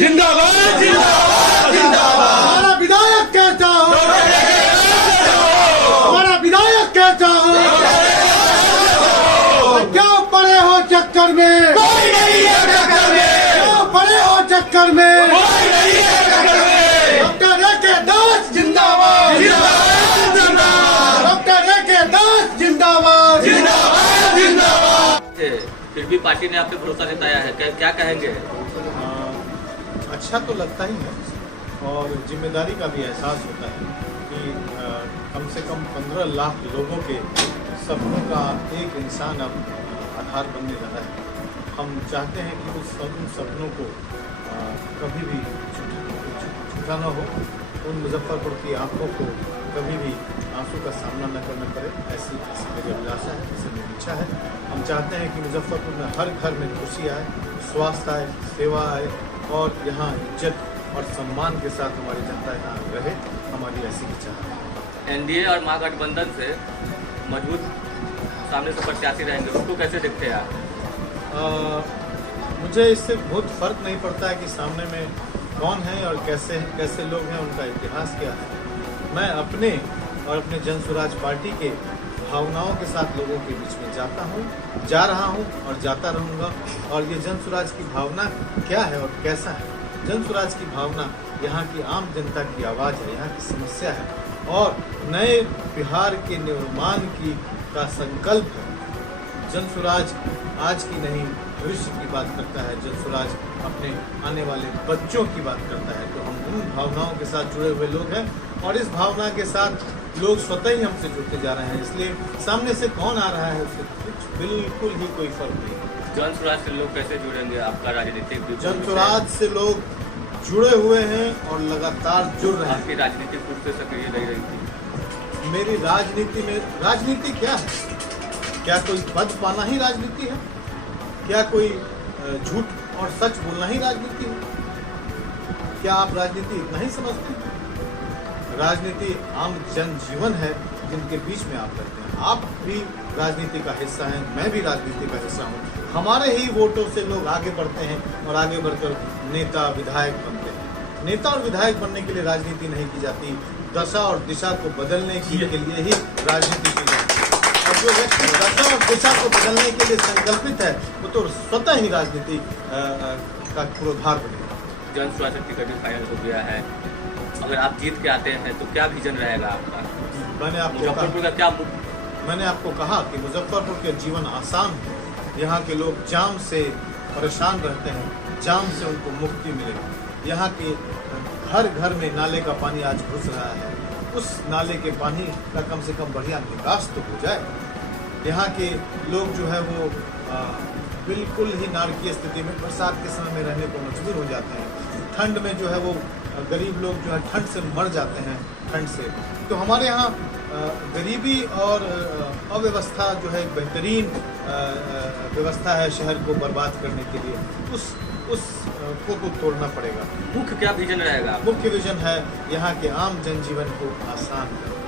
जिंदाबाद जिंदाबाद जिंदाबाद। हमारा विधायक कहता हो, हमारा विधायक कहता हो, क्यों पड़े हो चक्कर में, कोई नहीं है टक्कर में, क्यों पड़े हो चक्कर में। कोई नहीं है टक्कर में। Doctor A K. दास जिंदाबाद, जिंदाबाद जिंदाबाद डॉक्टर ए.के. दास जिंदाबाद। जिंदाबाद जिंदाबाद। फिर भी पार्टी ने आप पे भरोसा जताया है, क्या कहेंगे? अच्छा तो लगता ही है और जिम्मेदारी का भी एहसास होता है कि कम से कम 15 लाख लोगों के सपनों का एक इंसान अब आधार बनने लगा है। हम चाहते हैं कि उन सपनों को कभी भी छूटा न हो, उन मुजफ्फरपुर की आंखों को कभी भी आंसू का सामना न करना पड़े, ऐसी मेरी अभिलाषा है, ऐसी मेरी इच्छा है। हम चाहते हैं कि मुजफ्फरपुर में हर घर में खुशी आए, स्वास्थ्य आए, सेवा आए और यहाँ इज्जत और सम्मान के साथ हमारी जनता यहाँ रहे, हमारी ऐसी इच्छा है। एनडीए और महागठबंधन से मजबूत सामने से प्रत्याशी रहेंगे, उसको कैसे देखते हैं आप? मुझे इससे बहुत फर्क नहीं पड़ता है कि सामने में कौन है और कैसे लोग हैं, उनका इतिहास क्या है। मैं अपने और अपने जन स्वराज पार्टी के भावनाओं के साथ लोगों के बीच में जाता हूँ, जा रहा हूँ और जाता रहूँगा। और ये जन स्वराज की भावना क्या है और कैसा है? जन स्वराज की भावना यहाँ की आम जनता की आवाज़ है, यहाँ की समस्या है और नए बिहार के निर्माण का संकल्प है। जन स्वराज आज की नहीं भविष्य की बात करता है, जन स्वराज अपने आने वाले बच्चों की बात करता है। तो हम उन भावनाओं के साथ जुड़े हुए लोग हैं और इस भावना के साथ लोग स्वतः ही हमसे जुड़ते जा रहे हैं। इसलिए सामने से कौन आ रहा है उससे कुछ बिल्कुल ही कोई फर्क नहीं। जन स्वराज से लोग कैसे जुड़ेंगे? आपका राजनीतिक जन स्वराज से लोग जुड़े हुए हैं और लगातार जुड़ रहे हैं। आपकी राजनीतिक रूप से सक्रिय नहीं रही थी। मेरी राजनीति में राजनीति क्या है? क्या कोई पद पाना ही राजनीति है? क्या कोई झूठ और सच बोलना ही राजनीति है? क्या आप राजनीति इतना ही समझते हैं? राजनीति आम जन जीवन है जिनके बीच में आप रहते हैं। आप भी राजनीति का हिस्सा हैं, मैं भी राजनीति का हिस्सा हूँ। हमारे ही वोटों से लोग आगे बढ़ते हैं और आगे बढ़कर नेता विधायक बनते हैं। नेता और विधायक बनने के लिए राजनीति नहीं की जाती, दशा और दिशा को बदलने के लिए ही राजनीति की जाती है। और जो व्यक्ति दशा और दिशा को बदलने के लिए संकल्पित है वो तो स्वतः ही राजनीति का पुरोधार बनेगा। जन स्वराज टिकट भी फाइनल हो गया है, अगर आप जीत के आते हैं तो क्या विजन रहेगा आपका? मुजफ्फरपुर का क्या मैंने आपको कहा कि मुजफ्फरपुर के जीवन आसान है। यहाँ के लोग जाम से परेशान रहते हैं, जाम से उनको मुक्ति मिलेगी। यहाँ के हर घर में नाले का पानी आज घुस रहा है, उस नाले के पानी का कम से कम बढ़िया निकास तो हो जाए। यहाँ के लोग जो है वो बिल्कुल ही नारकीय स्थिति में बरसात के समय में रहने को मजबूर हो जाते हैं। ठंड में जो है वो गरीब लोग जो है ठंड से मर जाते हैं ठंड से। तो हमारे यहाँ गरीबी और अव्यवस्था जो है बेहतरीन व्यवस्था है शहर को बर्बाद करने के लिए, उस को तो तोड़ना पड़ेगा। मुख्य क्या विजन रहेगा? मुख्य विजन है यहाँ के आम जनजीवन को आसान करना।